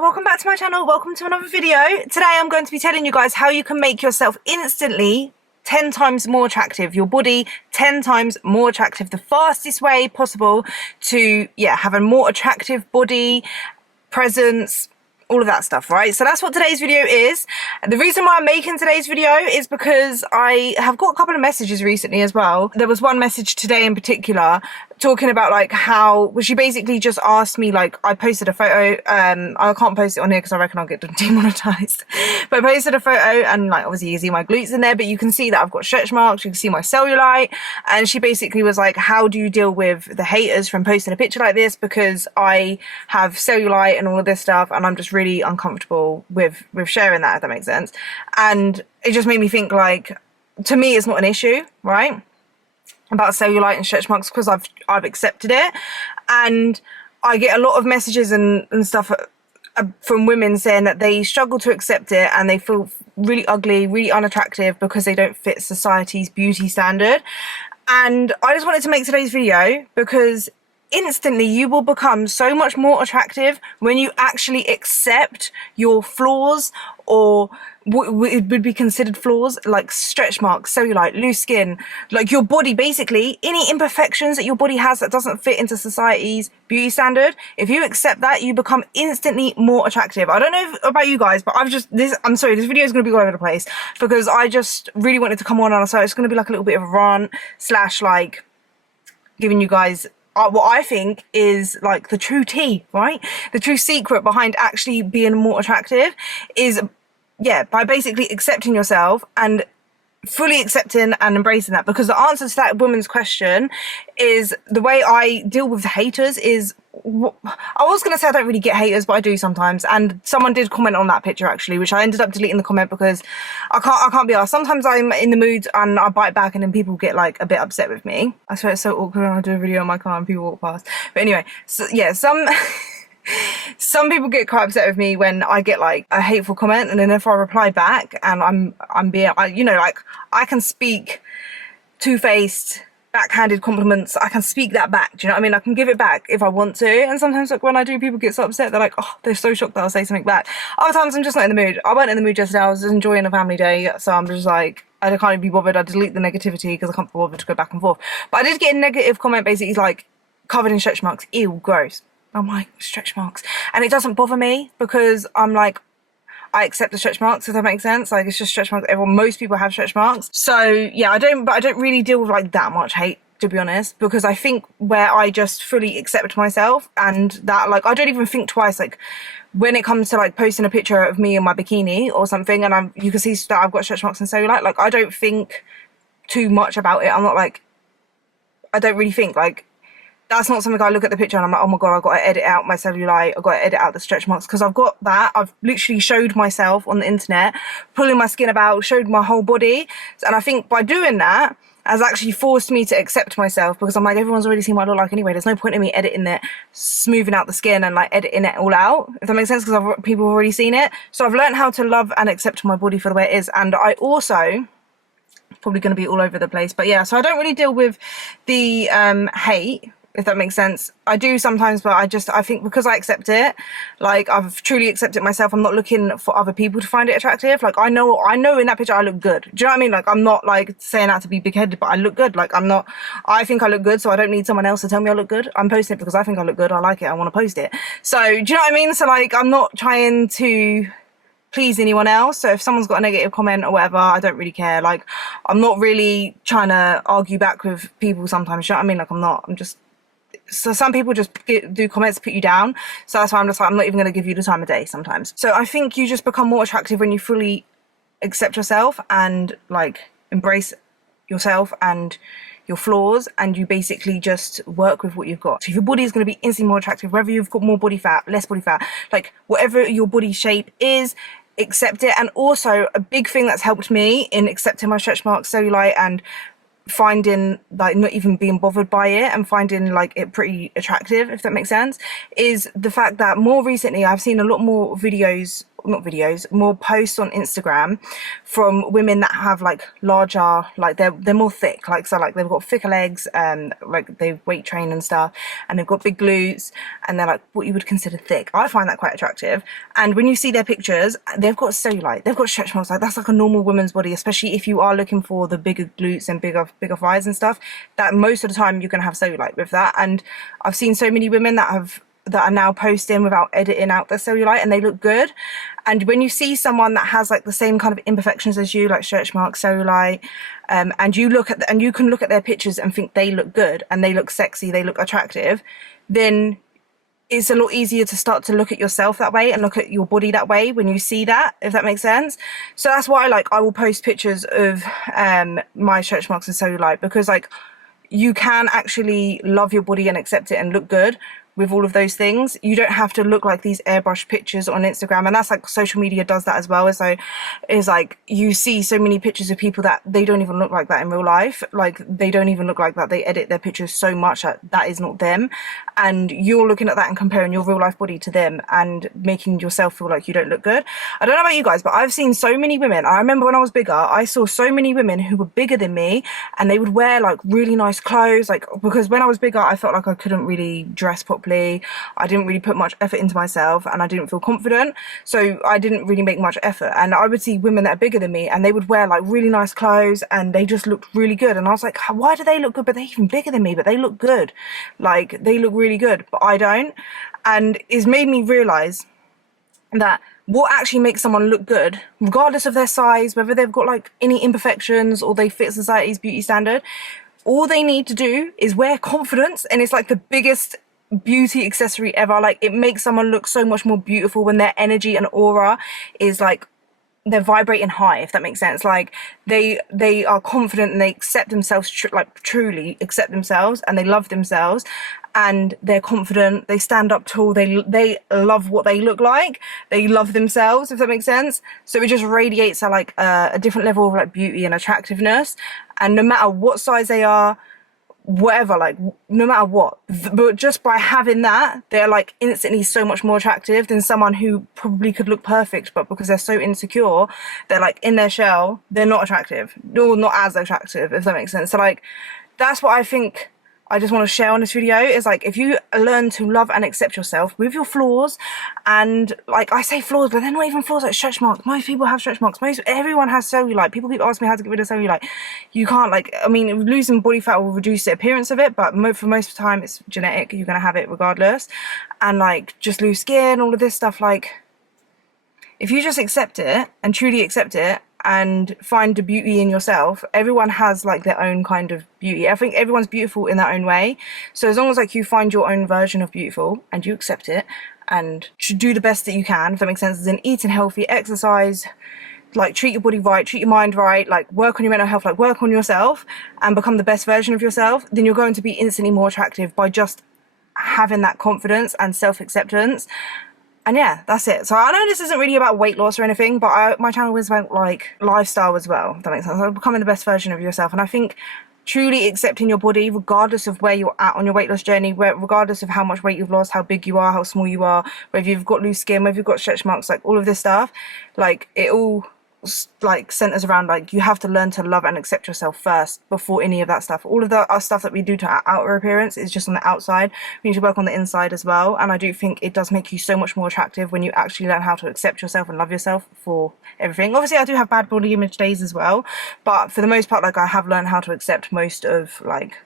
welcome back to my channel. Welcome to another video. Today I'm going to be telling you guys how you can make yourself instantly 10 times more attractive, your body 10 times more attractive, the fastest way possible to have a more attractive body, presence, all of that stuff, right? So that's what today's video is. The reason why I'm making today's video is because I have got a couple of messages recently as well. There was one message today in particular talking about like how, well, she basically just asked me, like, I posted a photo, I can't post it on here because I reckon I'll get demonetized, but I posted a photo and like obviously you can see my glutes in there, but you can see that I've got stretch marks, you can see my cellulite, and she basically was like, how do you deal with the haters from posting a picture like this, because I have cellulite and all of this stuff and I'm just really uncomfortable with sharing that, if that makes sense. And it just made me think, like, to me it's not an issue, right, about cellulite and stretch marks, because I've accepted it. And I get a lot of messages and stuff from women saying that they struggle to accept it and they feel really ugly, really unattractive because they don't fit society's beauty standard. And I just wanted to make today's video because instantly you will become so much more attractive when you actually accept your flaws, or what would be considered flaws, like stretch marks, cellulite, loose skin, like your body, basically any imperfections that your body has that doesn't fit into society's beauty standard. If you accept that, you become instantly more attractive. I don't know about you guys, but I'm sorry, this video is going to be all over the place because I just really wanted to come on, and so it's going to be like a little bit of a rant slash like giving you guys what I think is like the true tea, right? The true secret behind actually being more attractive is, by basically accepting yourself and fully accepting and embracing that. Because the answer to that woman's question is, the way I deal with the haters is, I was going to say I don't really get haters, but I do sometimes. And someone did comment on that picture actually, which I ended up deleting the comment because I can't be arsed. Sometimes I'm in the mood and I bite back and then people get like a bit upset with me. I swear it's so awkward when I do a video on my car and people walk past. But anyway, so yeah, some people get quite upset with me when I get like a hateful comment, and then if I reply back and I'm being, like, I can speak two-faced, backhanded compliments, I can speak that back, do you know what I mean? I can give it back if I want to. And sometimes, like, when I do, people get so upset, they're like, oh, they're so shocked that I'll say something back. Other times I'm just not in the mood. I weren't in the mood yesterday, I was enjoying a family day, so I'm just like, I can't even be bothered. I delete the negativity because I can't be bothered to go back and forth. But I did get a negative comment, basically like, covered in stretch marks, ew, gross. I'm like, stretch marks, and it doesn't bother me because I'm like, I accept the stretch marks, if that makes sense. Like, it's just stretch marks. Most people have stretch marks. So yeah, I don't really deal with like that much hate, to be honest, because I think where I just fully accept myself, and that, like, I don't even think twice, like when it comes to like posting a picture of me in my bikini or something and you can see that I've got stretch marks and cellulite, like, I don't think too much about it. I'm not like, I don't really think, like, that's not something I look at the picture and I'm like, oh my God, I've got to edit out my cellulite, I've got to edit out the stretch marks, because I've got that. I've literally showed myself on the internet, pulling my skin about, showed my whole body. And I think by doing that has actually forced me to accept myself, because I'm like, everyone's already seen what I look like anyway. There's no point in me editing it, smoothing out the skin and like editing it all out, if that makes sense, because people have already seen it. So I've learned how to love and accept my body for the way it is. And I also, probably going to be all over the place, but yeah, so I don't really deal with the hate, if that makes sense. I do sometimes, but I think because I accept it, like, I've truly accepted myself, I'm not looking for other people to find it attractive. Like, I know in that picture I look good. Do you know what I mean? Like, I'm not like saying that to be big-headed, but I look good. Like, I think I look good, so I don't need someone else to tell me I look good. I'm posting it because I think I look good, I like it, I want to post it. So, do you know what I mean? So, like, I'm not trying to please anyone else. So if someone's got a negative comment or whatever, I don't really care. Like, I'm not really trying to argue back with people sometimes, you know what I mean? Like, so some people just do comments to put you down. So that's why I'm just like, I'm not even going to give you the time of day sometimes. So I think you just become more attractive when you fully accept yourself and like embrace yourself and your flaws, and you basically just work with what you've got. So your body is going to be instantly more attractive, whether you've got more body fat, less body fat, like whatever your body shape is, accept it. And also a big thing that's helped me in accepting my stretch marks, cellulite, and finding, like, not even being bothered by it and finding like it pretty attractive, if that makes sense, is the fact that more recently I've seen a lot more videos not videos, more posts on Instagram from women that have like larger, like they're more thick, like, so like they've got thicker legs, and like they weight train and stuff, and they've got big glutes, and they're like what you would consider thick. I find that quite attractive. And when you see their pictures, they've got cellulite, they've got stretch marks, like that's like a normal woman's body, especially if you are looking for the bigger glutes and bigger thighs and stuff, that most of the time you're gonna have cellulite with that. And I've seen so many women that are now posting without editing out their cellulite, and they look good. And when you see someone that has like the same kind of imperfections as you, like stretch marks, cellulite, and you can look at their pictures and think they look good and they look sexy, they look attractive, then it's a lot easier to start to look at yourself that way and look at your body that way when you see that, if that makes sense. So that's why I will post pictures of my stretch marks and cellulite, because like you can actually love your body and accept it and look good with all of those things. You don't have to look like these airbrushed pictures on Instagram, and that's like social media does that as well. So it's like you see so many pictures of people that they don't even look like that in real life. Like they don't even look like that. They edit their pictures so much that that is not them, and you're looking at that and comparing your real life body to them and making yourself feel like you don't look good. I don't know about you guys, but I've seen so many women. I remember when I was bigger, I saw so many women who were bigger than me, and they would wear like really nice clothes, like, because when I was bigger I felt like I couldn't really dress properly. I didn't really put much effort into myself, and I didn't feel confident, so I didn't really make much effort. And I would see women that are bigger than me, and they would wear like really nice clothes, and they just looked really good. And I was like, why do they look good? But they're even bigger than me, but they look good. Like they look really good, but I don't. And it's made me realize that what actually makes someone look good, regardless of their size, whether they've got like any imperfections or they fit society's beauty standard, all they need to do is wear confidence. And it's like the biggest beauty accessory ever. Like it makes someone look so much more beautiful when their energy and aura is like, they're vibrating high, if that makes sense. Like they are confident and they accept themselves, truly accept themselves, and they love themselves, and they're confident, they stand up tall, they love what they look like, they love themselves, if that makes sense. So it just radiates a different level of like beauty and attractiveness. And no matter what size they are, whatever, like no matter what, but just by having that, they're like instantly so much more attractive than someone who probably could look perfect, but because they're so insecure, they're like in their shell, they're not attractive, or not as attractive, if that makes sense. So like that's what I think I just want to share on this video, is like if you learn to love and accept yourself with your flaws, and like I say flaws, but they're not even flaws, like stretch marks. Most people have stretch marks. Everyone has cellulite. People keep asking me how to get rid of cellulite. You can't, like, I mean, losing body fat will reduce the appearance of it, but for most of the time it's genetic. You're gonna have it regardless. And like just lose skin, all of this stuff. Like if you just accept it and truly accept it and find the beauty in yourself, everyone has like their own kind of beauty. I think everyone's beautiful in their own way. So as long as like you find your own version of beautiful and you accept it and do the best that you can, if that makes sense, then eating healthy, exercise, like treat your body right, treat your mind right, like work on your mental health, like work on yourself and become the best version of yourself, then you're going to be instantly more attractive by just having that confidence and self-acceptance. And yeah, that's it. So I know this isn't really about weight loss or anything, but my channel is about like lifestyle as well, if that makes sense. Like becoming the best version of yourself. And I think truly accepting your body, regardless of where you're at on your weight loss journey, regardless of how much weight you've lost, how big you are, how small you are, whether you've got loose skin, whether you've got stretch marks, like all of this stuff, like it all like centers around like you have to learn to love and accept yourself first before any of that stuff. All of the stuff that we do to our outer appearance is just on the outside. We need to work on the inside as well. And I do think it does make you so much more attractive when you actually learn how to accept yourself and love yourself for everything. Obviously I do have bad body image days as well, but for the most part, like I have learned how to accept most of like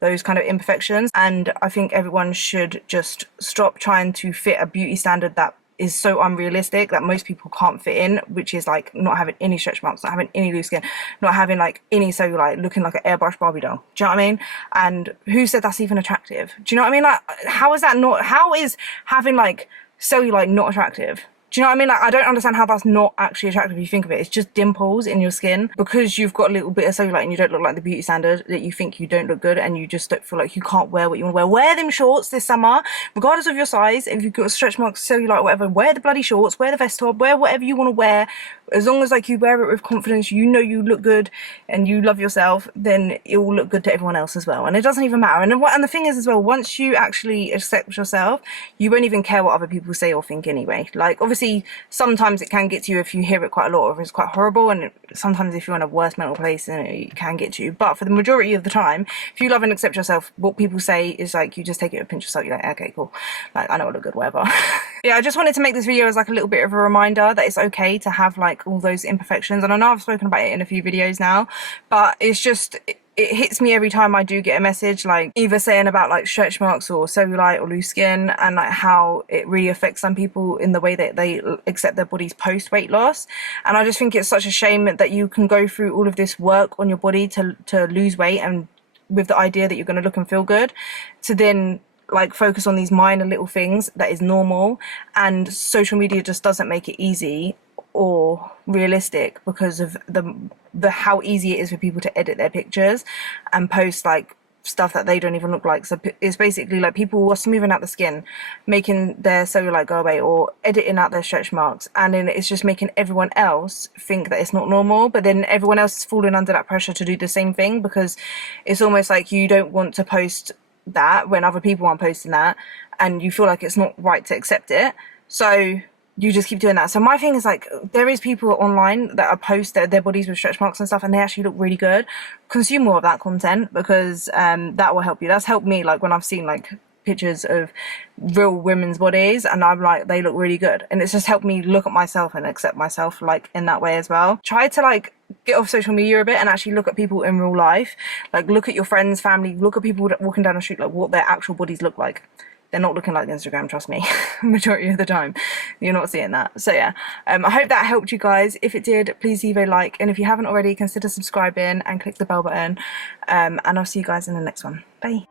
those kind of imperfections. And I think everyone should just stop trying to fit a beauty standard that is so unrealistic that most people can't fit in, which is like not having any stretch marks, not having any loose skin, not having like any cellulite, looking like an airbrush Barbie doll. Do you know what I mean? And who said that's even attractive? Do you know what I mean? Like how is having like cellulite not attractive? Do you know what I mean? Like, I don't understand how that's not actually attractive if you think of it. It's just dimples in your skin. Because you've got a little bit of cellulite and you don't look like the beauty standard, that you think you don't look good and you just don't feel like you can't wear what you want to wear. Wear them shorts this summer, regardless of your size. If you've got stretch marks, cellulite, whatever, wear the bloody shorts, wear the vest top, wear whatever you want to wear. As long as like you wear it with confidence, you know you look good and you love yourself, then it will look good to everyone else as well. And it doesn't even matter. And the thing is as well, once you actually accept yourself, you won't even care what other people say or think anyway. Like obviously obviously sometimes it can get to you if you hear it quite a lot, or if it's quite horrible, and sometimes if you're in a worse mental place, then it can get to you. But for the majority of the time, if you love and accept yourself, what people say is like, you just take it with a pinch of salt. You're like, okay, cool, like I know I look good, whatever. Yeah, I just wanted to make this video as like a little bit of a reminder that it's okay to have like all those imperfections. And I know I've spoken about it in a few videos now, but it's just, it hits me every time I do get a message, like either saying about like stretch marks or cellulite or loose skin, and like how it really affects some people in the way that they accept their bodies post weight loss. And I just think it's such a shame that you can go through all of this work on your body to lose weight, and with the idea that you're going to look and feel good, to then like focus on these minor little things that is normal. And social media just doesn't make it easy or realistic because of the how easy it is for people to edit their pictures and post like stuff that they don't even look like. So it's basically like people are smoothing out the skin, making their cellulite go away, or editing out their stretch marks, and then it's just making everyone else think that it's not normal. But then everyone else is falling under that pressure to do the same thing, because it's almost like you don't want to post that when other people aren't posting that, and you feel like it's not right to accept it, so you just keep doing that. So my thing is like, there is people online that are post their bodies with stretch marks and stuff, and they actually look really good. Consume more of that content, because that will help you. That's helped me, like when I've seen like pictures of real women's bodies and I'm like, they look really good, and it's just helped me look at myself and accept myself like in that way as well. Try to like get off social media a bit and actually look at people in real life. Like look at your friends, family, look at people walking down the street, like what their actual bodies look like. They're not looking like Instagram, trust me. Majority of the time you're not seeing that. So yeah, I hope that helped you guys. If it did, please leave a like, and if you haven't already, consider subscribing and click the bell button, and I'll see you guys in the next one. Bye.